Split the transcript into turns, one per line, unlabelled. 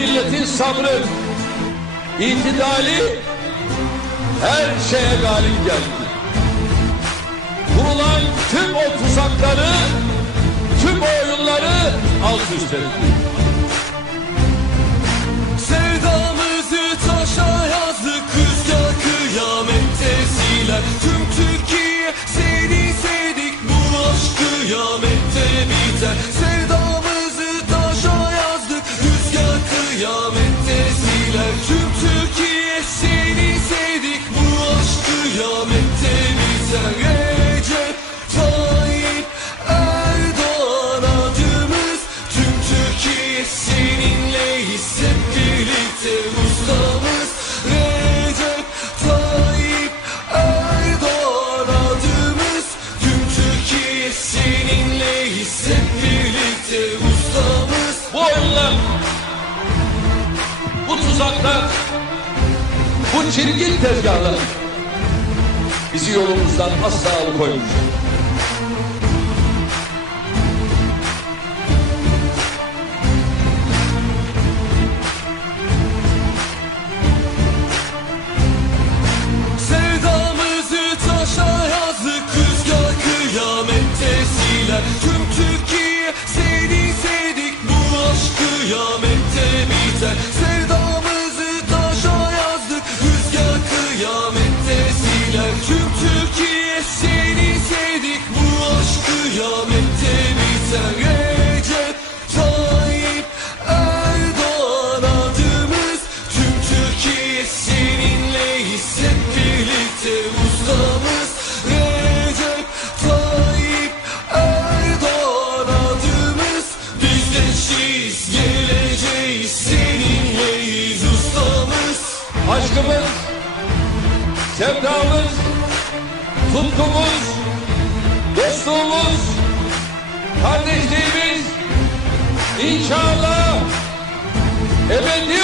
Milletin sabrı, itidali her şeye galip geldi. Kurulan tüm o tuzakları, tüm o oyunları alt üst etti.
Sevdamızı taşa yazdık Rüzgar kıyamette siler Tüm Türkiye seni sevdik Bu aşk kıyamette biter kıyamette siler Tüm Türkiye seni sevdik. Bu aşk kıyamette biter Recep Tayyip Erdoğan adımız. Tüm Türkiye seninleyiz hep birlikte ustamız. Recep Tayyip Erdoğan adımız. Tüm Türkiye seninleyiz hep birlikte ustamız.
Bu oyunlar, bu çirkin tezgahlar bizi yolumuzdan asla alıkoymuş.
Siler Tüm Türkiye seni sevdik. Bu aşk kıyamette biter Recep Tayyip Erdoğan adımız. Tüm Türkiye seninleyiz hep birlikte ustamız. Recep Tayyip Erdoğan adımız. Biz gençliyiz geleceğiz. Seninleyiz ustamız.
Aşkımız, sevdamız, tutkumuz, dostluğumuz, kardeşliğimiz inşallah ebedi